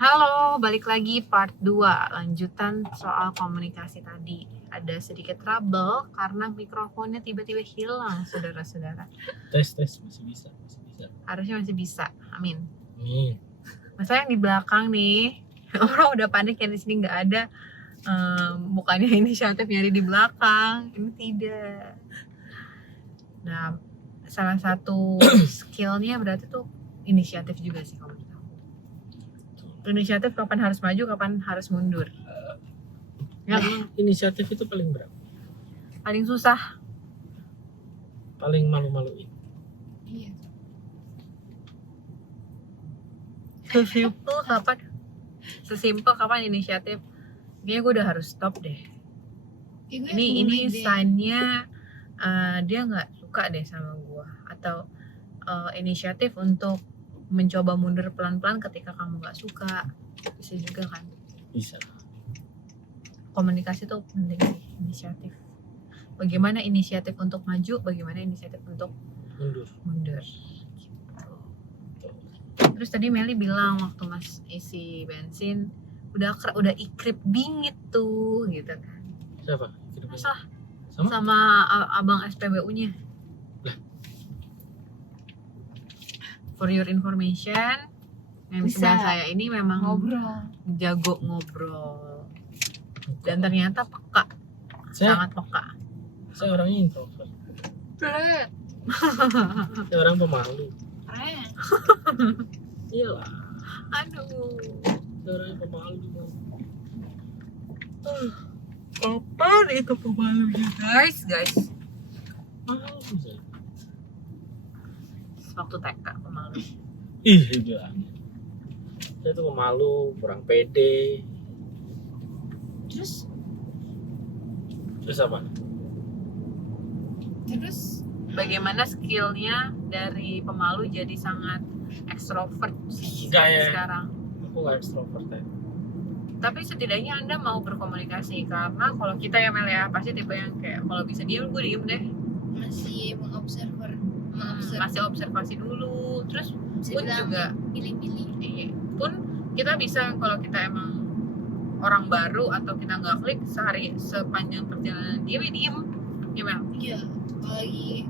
Halo, balik lagi part 2, lanjutan soal komunikasi tadi. Ada sedikit trouble karena mikrofonnya tiba-tiba hilang, saudara-saudara. Tes masih bisa. Harusnya masih bisa, amin. Nih, Masa yang di belakang nih, orang udah panik yang di sini nggak ada. Bukannya inisiatif nyari di belakang, ini tidak. Nah, salah satu skillnya berarti tuh inisiatif juga sih kalau menurut aku. Inisiatif kapan harus maju, kapan harus mundur. Ya, memang inisiatif itu paling berat, paling susah. paling malu-maluin. Iya. Sesimpel kapan inisiatif. Kayaknya gue udah harus stop deh. Gue Ini sign-nya dia nggak suka deh sama gue, atau inisiatif untuk mencoba mundur pelan-pelan ketika kamu nggak suka, bisa juga kan. Bisa. Komunikasi tuh penting sih, inisiatif. Bagaimana inisiatif untuk maju, bagaimana inisiatif untuk mundur gitu. Terus tadi Meli bilang waktu Mas isi bensin udah ikrip bingit tuh gitu kan. Siapa? Masalah Sama? sama abang SPBU-nya. For your information, yang di Bisa. sebelah saya ini memang ngobrol. jago ngobrol dan ternyata peka, sangat peka. Saya orangnya introvert. Saya orang pemalu. Keren. Iyalah, Aduh, saya orangnya pemalu. kapan itu pemalunya guys? Malu saya. Waktu TK pemalu. Ih, bilang. Saya tuh pemalu, kurang pede. Terus apa? Bagaimana skillnya dari pemalu jadi sangat ekstrovert Enggak ya. sekarang? Aku gak ekstrovert ya. Tapi setidaknya Anda mau berkomunikasi, karena kalau kita ya Mel ya pasti tipe yang kayak kalau bisa diem gue diem deh. masih mengobserver Masih observasi dulu, terus bisa pun bilang juga pilih-pilih. iya, pun kita bisa kalau kita emang orang baru atau kita nggak klik sehari sepanjang perjalanan diem ya diem, ya Mel. Iya, apalagi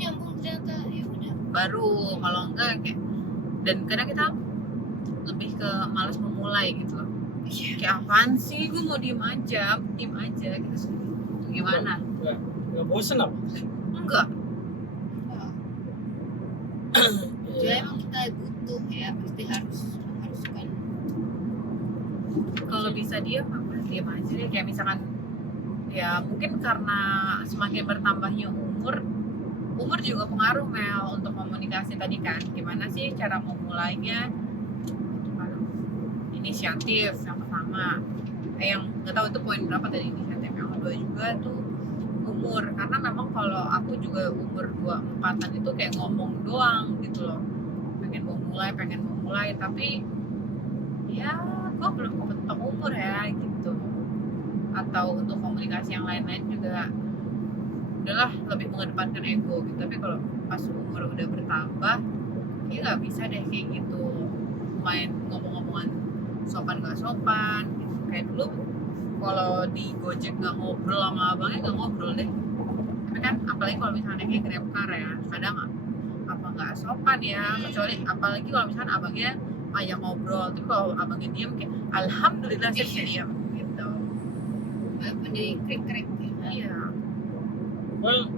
nyambung ternyata, ya udah. Baru kalau enggak kayak, dan kadang kita lebih ke malas memulai gitu loh. Iya. Kayak apaan sih, gue mau diem aja gitu. Gimana? Gak bosen apa? Enggak. Jadi emang kita butuh ya, pasti harus kan. Kalau bisa diem diem aja deh, kayak misalkan ya mungkin karena semakin bertambahnya umur juga pengaruh Mel untuk komunikasi tadi kan. Gimana sih cara memulainya? Inisiatif yang pertama, yang nggak tahu itu poin berapa tadi inisiatif. Yang kedua juga tuh umur, karena memang kalau aku juga umur 24-an itu kayak ngomong doang gitu loh, pengen mau mulai tapi ya gue belum kebetulan umur ya gitu. Atau untuk komunikasi yang lain-lain juga udahlah lebih mengedepankan ego gitu. Tapi kalau pas umur udah bertambah ya nggak bisa deh kayak gitu, main ngomong-ngomongan sopan nggak sopan gitu. Kayak dulu kalau di Gojek nggak ngobrol sama abangnya, nggak ngobrol deh. Tapi kan apalagi kalau misalnya kayak GrabCar ya, kadang apa nggak sopan ya, kecuali apalagi kalau misalnya abangnya ajak ngobrol. Tapi kalau abangnya diem kayak alhamdulillah saya bisa diem gitu. Walaupun jadi krik-krik ya. Iya. Well,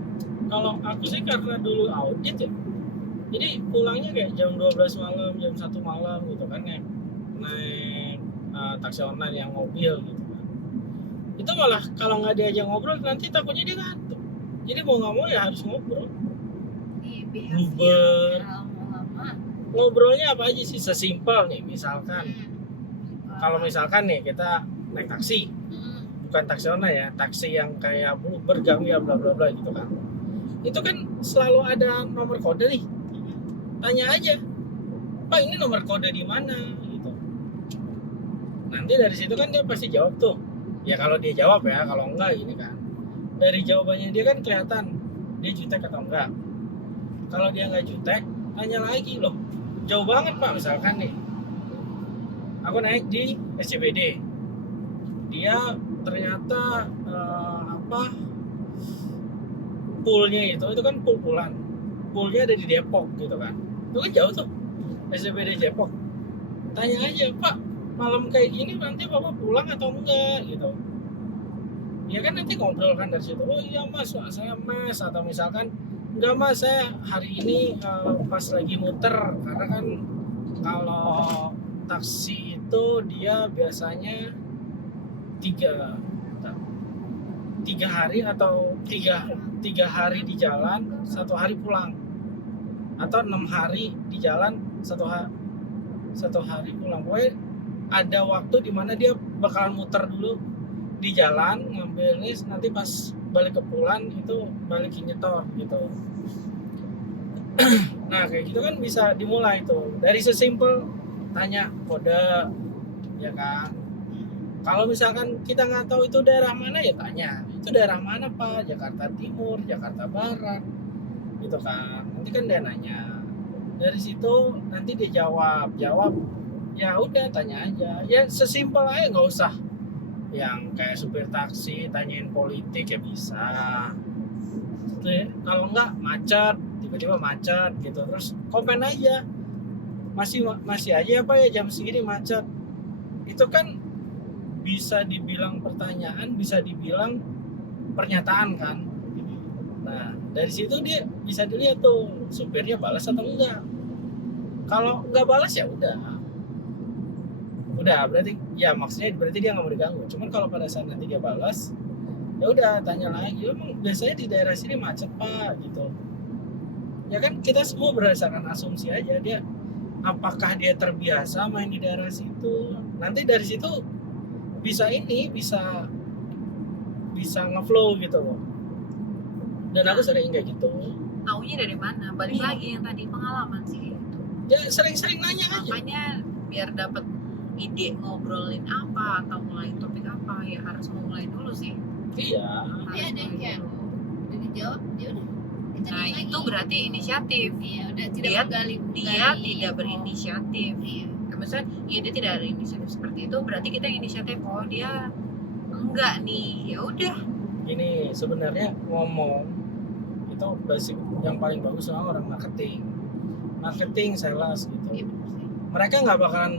kalau aku sih karena dulu audit ya, jadi pulangnya kayak jam 12 malam, jam 1 malam gitu kan ya, naik taksi online yang mobil gitu kan. Itu malah kalau nggak diajak ngobrol nanti takutnya dia ngantuk. Jadi mau nggak mau ya harus ngobrol. Uber. Lama-lama. Ngobrolnya apa aja sih, sesimpel nih misalkan. Kalau misalkan nih kita naik taksi, bukan taksi online ya, taksi yang kayak bergamia bla bla bla gitu kan. Itu kan selalu ada nomor kode nih. Tanya aja, Pak ini nomor kode di mana gitu. Nanti dari situ kan dia pasti jawab tuh. Ya kalau dia jawab ya, kalau enggak gini kan. Dari jawabannya dia kan kelihatan dia jutek atau enggak. Kalau dia nggak jutek, tanya lagi loh. Jauh banget Pak misalkan nih. aku naik di SCBD, dia ternyata poolnya itu kan poolnya ada di Depok gitu kan, itu kan jauh tuh SCBD Depok. Tanya aja, Pak, malam kayak gini nanti Bapak pulang atau enggak gitu. Ya kan nanti ngobrol kan dari situ. Oh iya Mas, saya Mas, atau misalkan enggak Mas, saya hari ini pas lagi muter, karena kan kalau taksi itu dia biasanya tiga hari atau tiga hari di jalan, 1 hari pulang, atau 6 hari di jalan, satu hari pulang. Pokoknya ada waktu di mana dia bakalan muter dulu di jalan ngambil nis, nanti pas balik ke pulang itu balikin nyetor gitu. Nah kayak gitu kan bisa dimulai tuh dari sesimpel tanya kode, ya kan. Kalau misalkan kita nggak tahu itu daerah mana, ya tanya itu daerah mana Pak, Jakarta Timur, Jakarta Barat gitu kan. Nanti kan dia nanya, dari situ nanti dia jawab, ya udah tanya aja, ya sesimpel aja, nggak usah yang kayak supir taksi tanyain politik, ya bisa gitu ya. Kalau nggak macet, tiba-tiba macet gitu, terus komen aja, masih aja apa ya jam segini macet. Itu kan bisa dibilang pertanyaan, bisa dibilang pernyataan kan. Nah dari situ dia bisa dilihat tuh supirnya balas atau enggak. Kalau nggak balas ya udah berarti ya maksudnya berarti dia nggak mau diganggu. Cuman kalau pada saat nanti dia balas, ya udah tanya lagi, emang biasanya di daerah sini macet Pak gitu. Ya kan kita semua berdasarkan asumsi aja, dia apakah dia terbiasa main di daerah situ. Nanti dari situ bisa ngeflow gitu loh. Dan aku sering kayak gitu. Taunya dari mana? Balik lagi yang tadi pengalaman sih. Ya sering-sering nanya aja. Makanya biar dapat ide ngobrolin apa atau mulai topik apa, ya harus memulai dulu sih. Iya. Tapi ada yang kayak udah dijawab dia udah. Nah itu berarti inisiatif. Iya udah tidak Dia menggali. tidak berinisiatif. Iya. Maksudnya ya dia tidak ada inisiatif seperti itu, berarti kita yang inisiatif. Oh dia enggak nih, ya udah. Ini sebenarnya ngomong itu basic yang paling bagus sama orang marketing sales gitu. Iya benar sih. Mereka nggak bakalan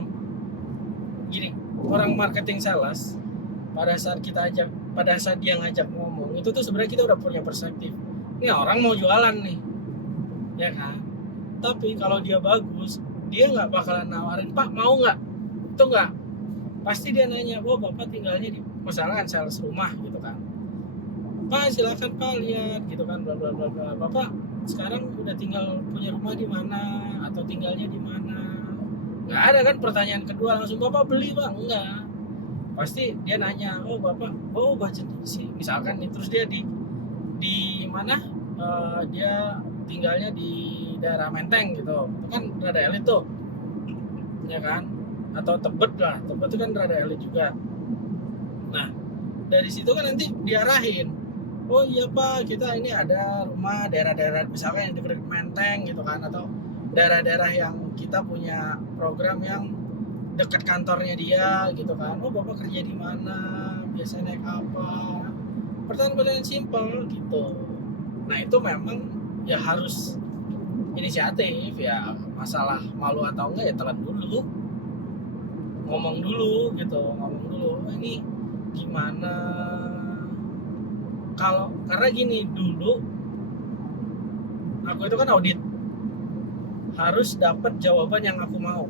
gini, orang marketing sales pada saat dia ngajak ngomong itu tuh sebenarnya kita udah punya perspektif, ini orang mau jualan nih, ya kan. Tapi kalau dia bagus, dia nggak bakalan nawarin Pak mau nggak, itu nggak, pasti dia nanya, oh Bapak tinggalnya di, misalkan sales rumah gitu kan, Pak silakan Pak lihat gitu kan, bla bla bla bla, Bapak sekarang udah tinggal punya rumah di mana atau tinggalnya di mana. Nggak ada kan pertanyaan kedua langsung Bapak beli Bang, enggak. Pasti dia nanya, oh Bapak, oh budget sih misalkan nih, terus dia di mana, dia tinggalnya di daerah Menteng gitu, itu kan rada elit tuh, ya kan, atau Tebet itu kan rada elit juga. Nah dari situ kan nanti diarahin, oh iya Pak kita ini ada rumah daerah-daerah misalkan yang dekat Menteng gitu kan, atau daerah-daerah yang kita punya program yang dekat kantornya dia gitu kan. Oh Bapak kerja di mana, biasanya naik apa, pertanyaan-pertanyaan simpel gitu. Nah itu memang ya harus inisiatif ya. Masalah malu atau enggak ya telan dulu, ngomong dulu gitu, oh, ini gimana. Karena gini, dulu aku itu kan audit, harus dapat jawaban yang aku mau.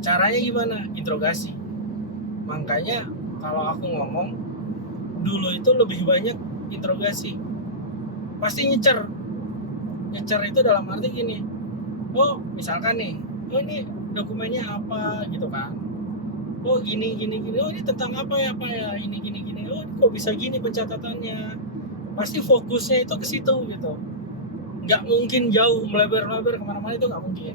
Caranya gimana? Interogasi. Makanya kalau aku ngomong dulu itu lebih banyak interogasi. Pasti nyecer itu dalam arti gini, oh misalkan nih, oh ini dokumennya apa gitu kan, oh gini, oh ini tentang apa ya ini gini, oh kok bisa gini pencatatannya. Pasti fokusnya itu ke situ gitu, nggak mungkin jauh melebar kemana-mana, itu nggak mungkin.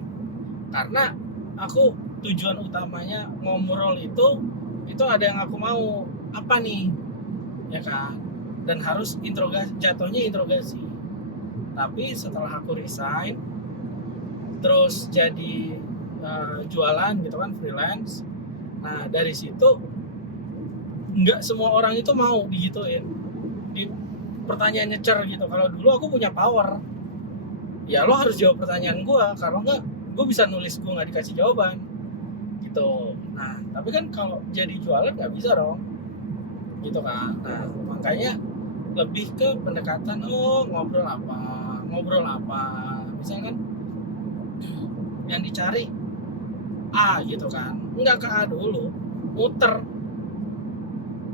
Karena aku tujuan utamanya ngobrol itu ada yang aku mau apa nih, ya kan, dan harus jatuhnya interogasi. Tapi setelah aku resign terus jadi jualan gitu kan, freelance. Nah dari situ nggak semua orang itu mau digituin, di pertanyaan nyecer gitu. Kalau dulu aku punya power, ya lo harus jawab pertanyaan gue, kalau nggak gue bisa nulis gue nggak dikasih jawaban gitu. Nah tapi kan kalau jadi jualan nggak bisa dong gitu kan. Nah makanya lebih ke pendekatan, ngobrol apa misalkan yang dicari A gitu kan, nggak ke A dulu, muter,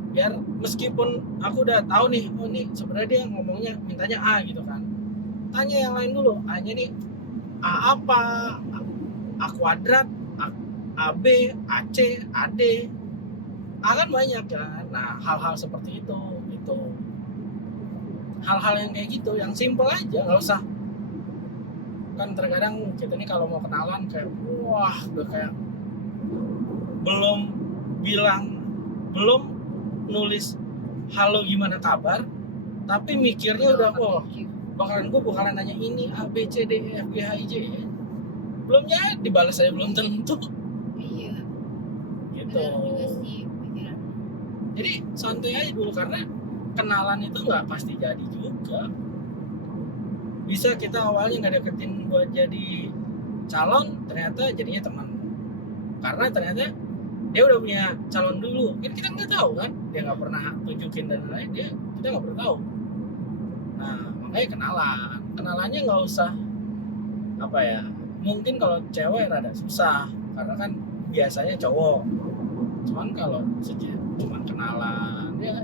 biar meskipun aku udah tahu nih, oh nih sebenarnya dia ngomongnya mintanya A gitu kan, tanya yang lain dulu. A nya nih A apa, A kuadrat, AB, AC, AD, A kan banyak kan. Nah hal-hal seperti itu hal-hal yang kayak gitu, yang simple aja, nggak usah. Kan terkadang kita nih kalau mau kenalan kayak wah udah kayak belum nulis halo gimana kabar, tapi mikirnya udah bakalan nanya ini A B C D E F G H I J, belum jadi dibalas saya belum tentu Iya, gitu. benar juga sih pikiran. Jadi santai aja dulu, karena kenalan itu nggak pasti jadi juga. Bisa kita awalnya nggak deketin buat jadi calon, ternyata jadinya teman, karena ternyata dia udah punya calon dulu kan, kita nggak tahu kan, dia nggak pernah tunjukin dan lain, kita nggak pernah tahu. Nah makanya kenalannya nggak usah apa ya, mungkin kalau cewek rada susah karena kan biasanya cowok, cuman kalau cuman kenalan ya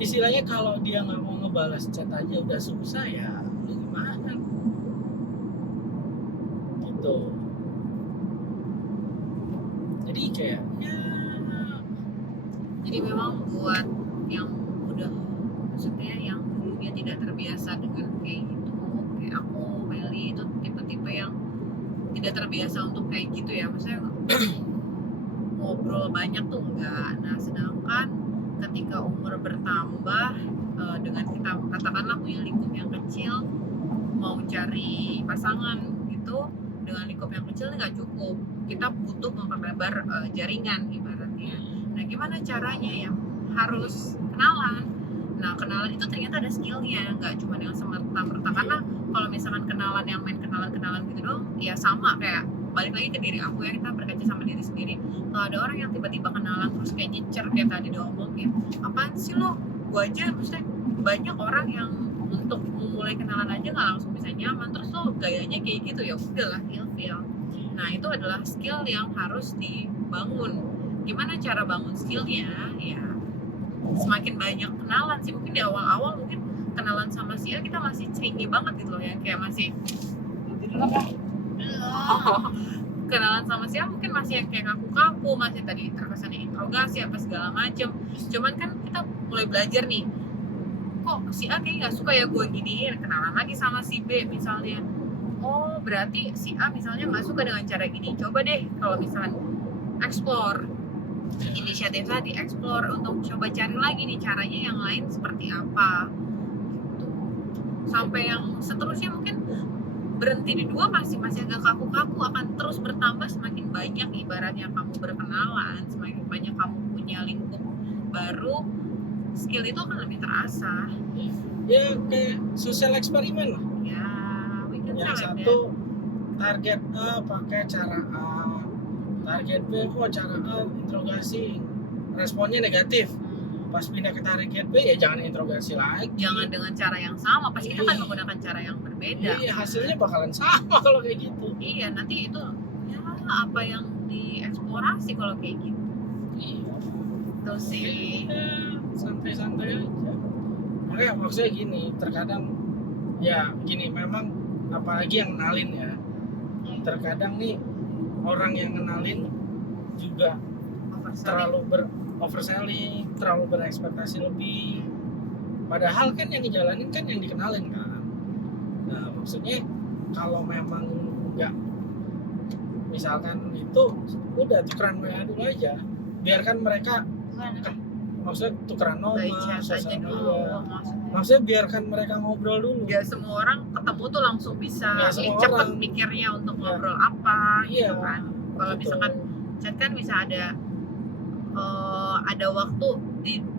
istilahnya, kalau dia nggak mau ngebalas chat aja udah susah ya, lu gimana gitu. Jadi kayak Jadi memang buat yang udah, maksudnya yang dulunya tidak terbiasa dengan kayak gitu, kayak aku, Meli itu tipe-tipe yang tidak terbiasa untuk kayak gitu ya, maksudnya ngobrol banyak tuh enggak. Nah sedangkan ketika umur bertambah, dengan kita katakanlah punya lingkup yang kecil, mau cari pasangan gitu dengan lingkup yang kecil nggak cukup, kita butuh memperlebar jaringan ibaratnya. Nah gimana caranya ya, harus kenalan. Nah kenalan itu ternyata ada skillnya, nggak cuma yang semerta-merta, karena kalau misalkan kenalan yang main kenalan gitu dong, ya sama kayak balik lagi ke diri aku ya, kita berkaca sama diri sendiri. Kalau ada orang yang tiba-tiba kenalan terus kayak nyecer kayak tadi diomongin, apaan sih lo, gue aja maksudnya banyak orang yang untuk memulai kenalan aja nggak langsung bisa nyaman, terus lo gayanya kayak gitu, ya udahlah ilfil. Nah itu adalah skill yang harus dibangun. Gimana cara bangun skillnya ya, semakin banyak kenalan sih. Mungkin di awal-awal mungkin kenalan sama si A kita masih clingy banget gitu loh ya, kayak masih kenalan sama si A mungkin masih yang kayak kaku-kaku, masih tadi terkesannya interogasi apa segala macem. Cuman kan kita mulai belajar nih, kok si A kayak nggak suka ya gue giniin, kenalan lagi sama si B misalnya, oh berarti si A misalnya nggak suka dengan cara gini, coba deh kalau misalnya explore, inisiatif tadi explore untuk coba cari lagi nih caranya yang lain seperti apa gitu. Sampai yang seterusnya mungkin berhenti di 2 masih agak kaku-kaku, akan terus bertambah semakin banyak ibaratnya kamu berkenalan, semakin banyak kamu punya lingkup baru, skill itu akan lebih terasa. ya kayak sosial eksperimen lah. Ya, we can Yang say like satu target A pakai cara A, target B kok cara A interogasi, responnya negatif, pas pindah ke target B ya jangan interogasi lagi, jangan dengan cara yang sama, pasti kita akan menggunakan cara yang berbeda. iya hasilnya bakalan sama kalau kayak gitu. Iya, nanti itu ya apa yang dieksplorasi kalau kayak gitu. Iya, Itu sih. santai-santai aja. Makanya maksudnya gini, terkadang ya gini, memang apalagi yang kenalin ya, terkadang nih orang yang kenalin juga terlalu overselling, terlalu berekspektasi lebih. Padahal kan yang dijalanin kan yang dikenalin kan. Nah maksudnya kalau memang nggak, misalkan itu udah tukeran WA dulu aja, biarkan mereka, maksudnya tukeran nomor, By chat aja sosial dulu media. maksudnya. Maksudnya biarkan mereka ngobrol dulu. Ya semua orang ketemu tuh langsung bisa Ya, semua cepet orang. mikirnya untuk ngobrol apa Iya. gitu kan. Kalau misalkan chat kan bisa ada waktu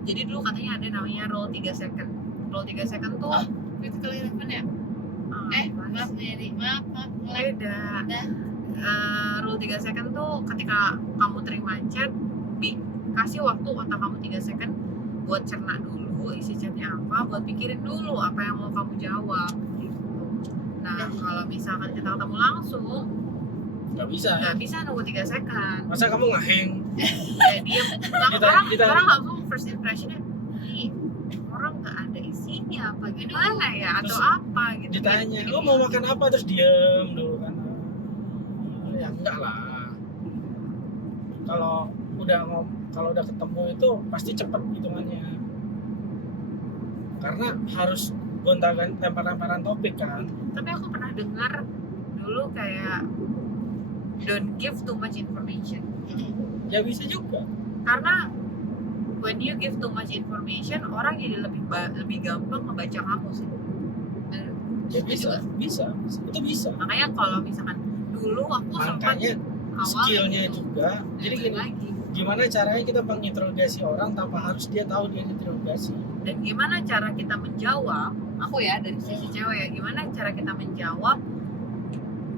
jadi dulu katanya ada namanya rule 3 second. Rule 3 second tuh Critical event ya? Maaf Mary, maaf mulai. beda. Udah. Rule 3 second tuh ketika kamu terima chat kasih waktu otak kamu 3 second buat cerna dulu isi chatnya apa, buat pikirin dulu apa yang mau kamu jawab gitu. Nah kalau misalkan kita ketemu langsung nggak bisa nunggu 3 second. masa kamu ngeheng Ya diam. Kita- Orang langsung first impressionnya nih orang nggak ada isinya apa gimana ya atau Terus apa gitu. ditanya Jadi, oh mau makan apa terus diem dulu kan ya enggak lah kalau udah ketemu itu pasti cepet hitungannya karena harus gonta-ganti lempar-lemparan topik kan. tapi aku pernah dengar dulu kayak don't give too much information. Ya bisa juga Karena when you give too much information, orang jadi lebih gampang membaca kamu sih. Dan ya itu juga. bisa itu bisa Makanya kalau misalkan dulu aku sempat makanya awal skillnya itu, juga jadi balik gini lagi. gimana caranya kita menginterogasi orang tanpa harus dia tahu dia interogasi. Dan gimana cara kita menjawab, aku ya dari sisi cewek ya, gimana cara kita menjawab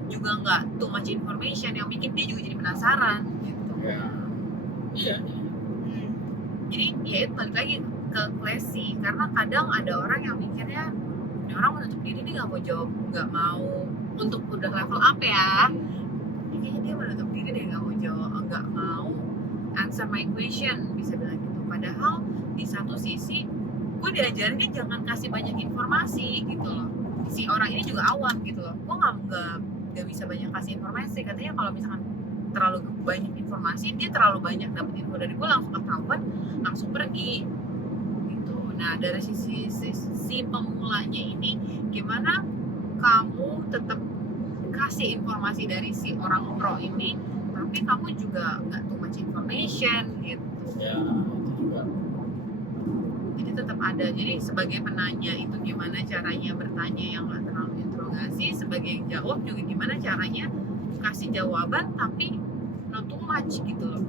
juga nggak too much information yang bikin dia juga jadi penasaran gitu. Iya Jadi ya itu balik lagi ke classy, karena kadang ada orang yang mikirnya ini orang menutup diri, dia nggak mau jawab, nggak mau untuk udah level up ya. Ini kayaknya dia menutup diri, dia nggak mau jawab, nggak mau answer my question, bisa bilang gitu. Padahal di satu sisi gue diajarinnya jangan kasih banyak informasi gitu loh. Si orang ini juga awam gitu loh. Gue nggak bisa banyak kasih informasi. Katanya kalau misalkan terlalu banyak informasi, dia terlalu banyak dapat info dari gue, langsung ketahuan, langsung pergi gitu. Nah dari sisi pemulanya ini, gimana kamu tetap kasih informasi dari si orang pro ini, tapi kamu juga nggak too much information gitu. ya itu juga Jadi tetap ada. Jadi sebagai penanya itu gimana caranya bertanya yang nggak terlalu interogasi, sebagai yang jawab juga gimana caranya kasih jawaban tapi not too much gitu loh.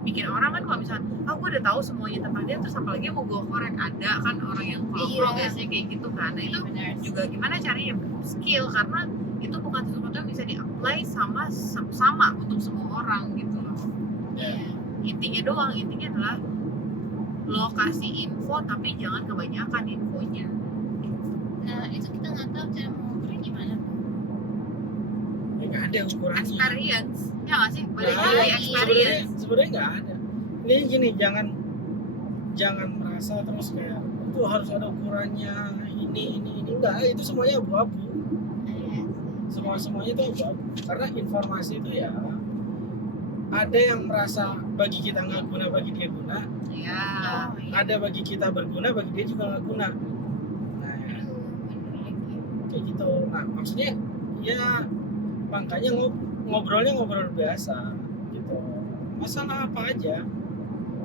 Bikin orang kan kalau misalnya gue udah tahu semuanya tentang dia, terus apalagi mau gue korek, ada kan orang yang pro Iya. biasanya kayak gitu kan. Nah itu juga gimana caranya skill, karena itu bukan sesuatu yang bisa di-apply sama untuk semua orang gitu loh. ya Intinya adalah lo kasih info tapi jangan kebanyakan infonya. Nah itu kita nggak tahu cara mengukurnya gimana. nggak ada ukurannya. Experience ya nggak sih, balik Nggak lagi ada. experience. Sebenarnya nggak ada. Ini gini, jangan merasa terus kayak itu harus ada ukurannya ini enggak, itu semuanya abu-abu. Semuanya itu abu-abu. Karena informasi itu ya ada yang merasa bagi kita nggak guna, bagi dia guna. Ya, Ada bagi kita berguna, bagi dia juga nggak guna. Nah, kayak gitu. Nah, maksudnya ya makanya ngobrolnya ngobrol biasa gitu. Masalah apa aja.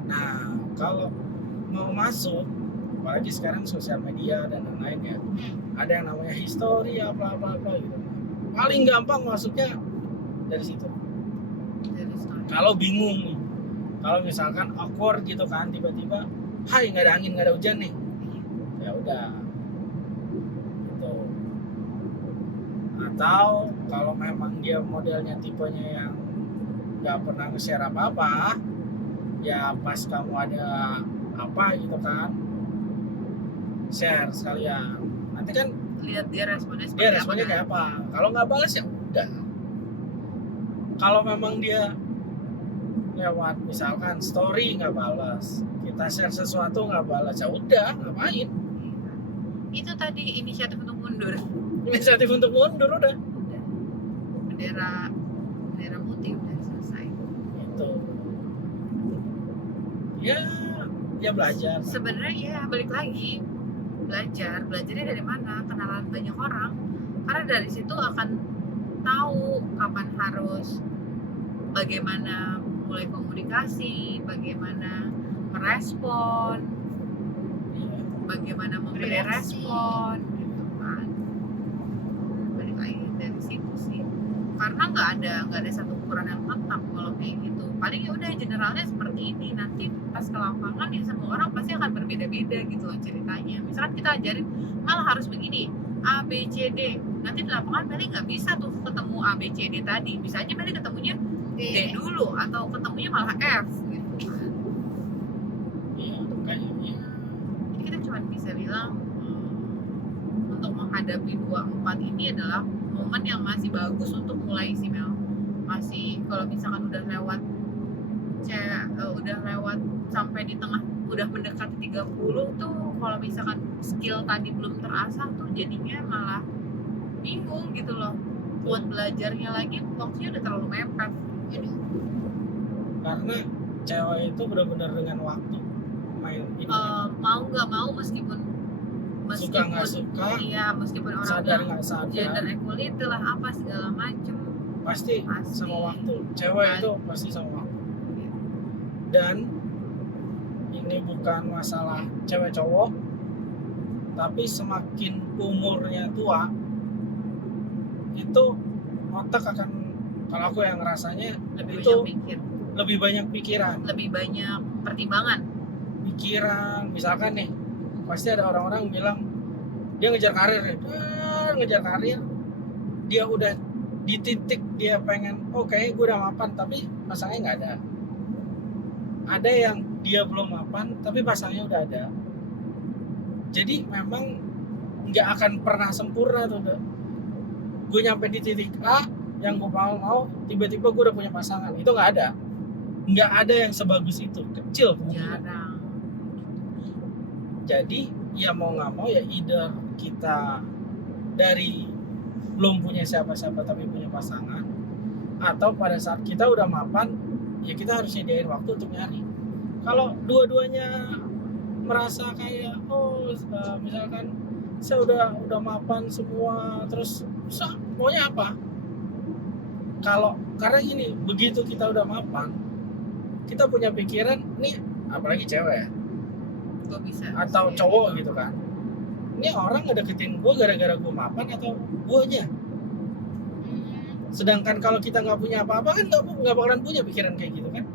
Nah, kalau mau masuk, apalagi sekarang sosial media dan lain-lain ya, ada yang namanya history apa gitu. Paling gampang masuknya dari situ. dari story. Kalau bingung nih, kalau misalkan awkward gitu kan, tiba-tiba, hai nggak ada angin nggak ada hujan nih, ya udah, gitu. Atau kalau memang dia modelnya tipenya yang nggak pernah nge-share apa-apa, ya pas kamu ada apa gitu kan, share sekalian. Nanti kan Lihat dia responnya seperti dia responnya apa, kayak apa. Kalau nggak balas ya udah. Kalau memang dia lewat misalkan story nggak balas, kita share sesuatu nggak balas, ya udah ngapain. itu tadi inisiatif untuk mundur. Inisiatif untuk mundur udah. Udah. Bendera putih udah selesai. Itu. Ya belajar. Sebenarnya ya balik lagi belajarnya dari mana, kenalan banyak orang, karena dari situ akan tahu kapan harus, bagaimana mulai komunikasi, bagaimana merespon, Iya. bagaimana memberi Reaksi. respon gitu kan. Balik lagi dari situ sih. karena nggak ada satu ukuran yang tetap kalau kayak gitu. Paling ya udah generalnya seperti ini, nanti pas ke lapangan ya semua orang pasti akan berbeda-beda gitu loh ceritanya. Misalkan kita ajarin malah harus begini A B C D, nanti di lapangan Meli nggak bisa tuh ketemu A B C D tadi, bisa aja Meli ketemunya D dulu atau ketemunya malah F gitu kan. Iya, kayaknya. Jadi kita cuma bisa bilang untuk menghadapi 24 ini adalah momen yang masih bagus untuk mulai sih Mel. Masih kalau misalkan udah lewat sampai di tengah udah mendekati 30 tuh, kalau misalkan skill tadi belum terasah tuh jadinya malah bingung gitu loh. Buat belajarnya lagi waktunya udah terlalu mepet. Aduh. Karena cewek itu benar-benar dengan waktu main ini. Mau nggak mau meskipun Suka nggak suka, iya, meskipun orang sadar bilang nggak gender sadar, equality lah apa segala macem, pasti sama waktu. Cewek itu pasti sama waktu. Dan ini bukan masalah cewek cowok, tapi semakin umurnya tua itu otak akan, kalau aku yang ngerasanya lebih itu banyak pikir, lebih banyak pikiran. lebih banyak pertimbangan. Misalkan nih, pasti ada orang-orang bilang dia ngejar karir nih, ngejar karir, dia udah di titik dia pengen, oh kayaknya gue udah mapan, tapi pasangnya nggak ada. Ada yang dia belum mapan tapi pasangnya udah ada. Jadi memang nggak akan pernah sempurna tuh. Gue nyampe di titik A yang gue mau tiba-tiba gue udah punya pasangan, itu nggak ada yang sebagus itu, kecil kemungkinan. Jarang. Jadi ya mau nggak mau ya either kita dari belum punya siapa-siapa tapi punya pasangan, atau pada saat kita udah mapan ya kita harus nyediain waktu untuk nyari. Kalau dua-duanya merasa kayak misalkan saya udah mapan semua terus maunya apa? Karena gini, begitu kita udah mapan kita punya pikiran nih, apalagi cewek Gue bisa. atau cowok gitu kan, ini orang ngedeketin gue gara-gara gue mapan atau guanya. Sedangkan kalau kita nggak punya apa-apa kan nggak bakalan punya pikiran kayak gitu kan.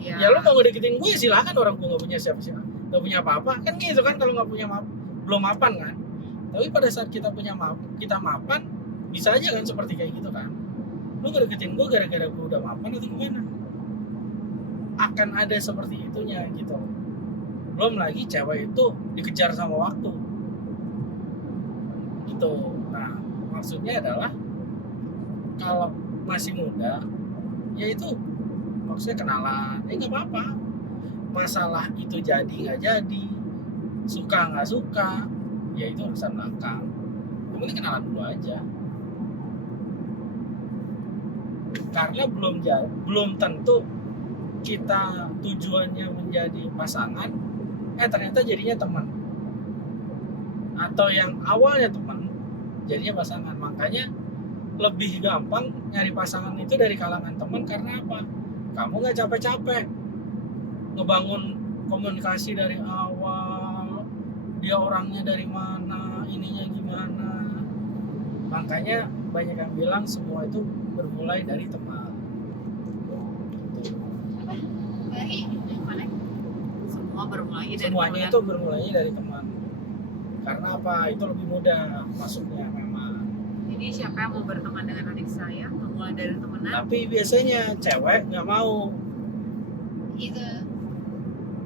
Ya, Ya lu mau ngedeketin gue silakan, orang gue nggak punya siapa-siapa, nggak punya apa-apa kan gitu kan. Kalau nggak punya belum mapan kan. Tapi pada saat kita kita mapan, bisa aja kan seperti kayak gitu kan. Lu ngedeketin gue gara-gara gue udah mapan atau gimana? Akan ada seperti itunya gitu. Belum lagi cewek itu dikejar sama waktu gitu. Nah maksudnya adalah kalau masih muda ya itu maksudnya kenalan, nggak apa-apa. Masalah itu jadi nggak jadi, suka nggak suka, ya itu urusan belakang. Yang penting kenalan dulu aja. Karena belum tentu kita tujuannya menjadi pasangan, ternyata jadinya teman. Atau yang awalnya teman, jadinya pasangan. Makanya lebih gampang nyari pasangan itu dari kalangan teman. Karena apa? Kamu nggak capek-capek ngebangun komunikasi dari awal, dia orangnya dari mana, ininya gimana. Makanya banyak yang bilang semua itu bermulai dari teman. semua bermulai dari Semuanya teman. itu bermulainya dari teman. Karena apa? Itu lebih mudah masuknya memang. Jadi siapa yang mau berteman dengan adik saya memulai dari temenan? Tapi biasanya cewek nggak mau. Itu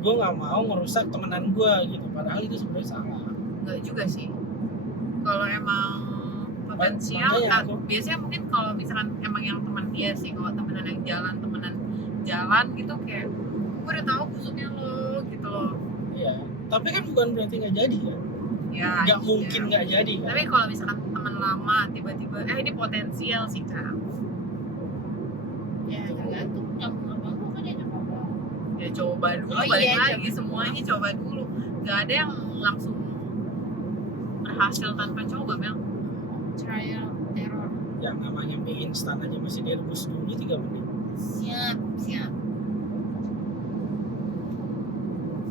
Gue nggak mau ngerusak temenan gue gitu. Padahal itu sebenarnya salah. Enggak juga sih. Kalau emang potensial, Makanya aku- biasanya mungkin kalau misalkan emang yang teman dia sih, kalau temenan yang temenan jalan gitu kayak gue udah tahu busuknya lo gitu loh. Iya. Tapi kan bukan berarti nggak jadi kan. Ya. Nggak iya. mungkin nggak jadi kan. Tapi kalau misalkan teman lama tiba-tiba ini potensial sih Kak. ya tergantung kamu apa kan ya coba. Ya coba dulu, Oh balik iya, lagi semuanya coba dulu. Gak ada yang langsung berhasil tanpa coba, Mel. Trial teror. Yang namanya mie instan aja masih direbus dulu 3 menit. Siap.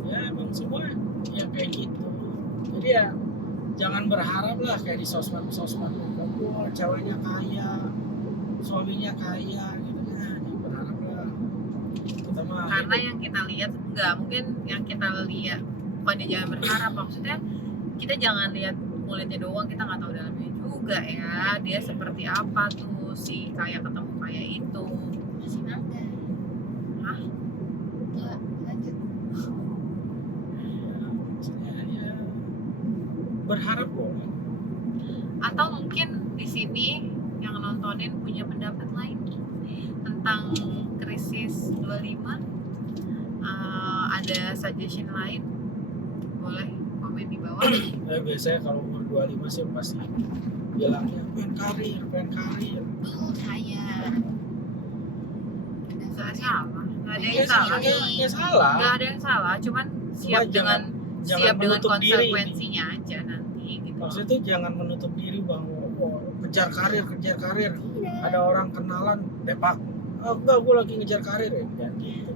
Ya emang semua ya kayak gitu. Jadi ya jangan berharap lah kayak di sosmed wah ceweknya kaya, suaminya kaya gitu kan, ya berharap lah. Kita mah Karena hidup. yang kita lihat nggak mungkin yang kita lihat, bukannya jangan berharap, maksudnya kita jangan lihat kulitnya doang, kita nggak tahu dalamnya juga ya dia seperti apa tuh si kaya ketemu kaya itu. Masih mangga. Hah? Enggak, lanjut. Maksudnya ya berharap boleh. Atau mungkin di sini yang nontonin punya pendapat lain tentang krisis 25, ada suggestion lain, boleh komen di bawah. Biasanya kalau umur 25 sih pasti bilangnya pengen karir. Tuh saya. Nggak salah, nggak ada Ya, yang salah, ya salah. nggak ada yang salah, cuman siap dengan jangan menutup diri. konsekuensinya aja nanti gitu. Maksudnya itu jangan menutup diri bang. Kejar karir. Ada orang kenalan depak. Oh, enggak, gue lagi ngejar karir ya. Jangan gitu.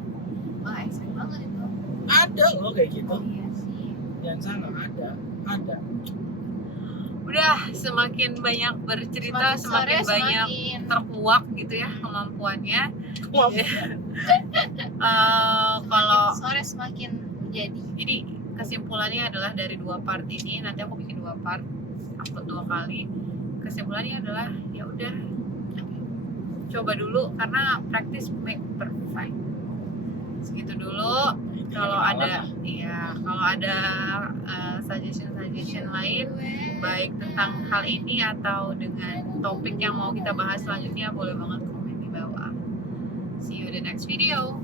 Wah, ekstrim banget itu. Ada loh kayak gitu. Oh iya sih. Jangan salah, ada. Udah semakin banyak bercerita, semakin banyak terkuak gitu ya kemampuannya. Kalau sore semakin menjadi. jadi kesimpulannya adalah dari 2 part ini, nanti aku bikin 2 part, upload 2 kali. Kesimpulannya adalah ya udah coba dulu karena practice make perfect. Segitu dulu. Kalau ada suggestion lain baik tentang hal ini atau dengan topik yang mau kita bahas selanjutnya, boleh banget komen di bawah. See you in the next video.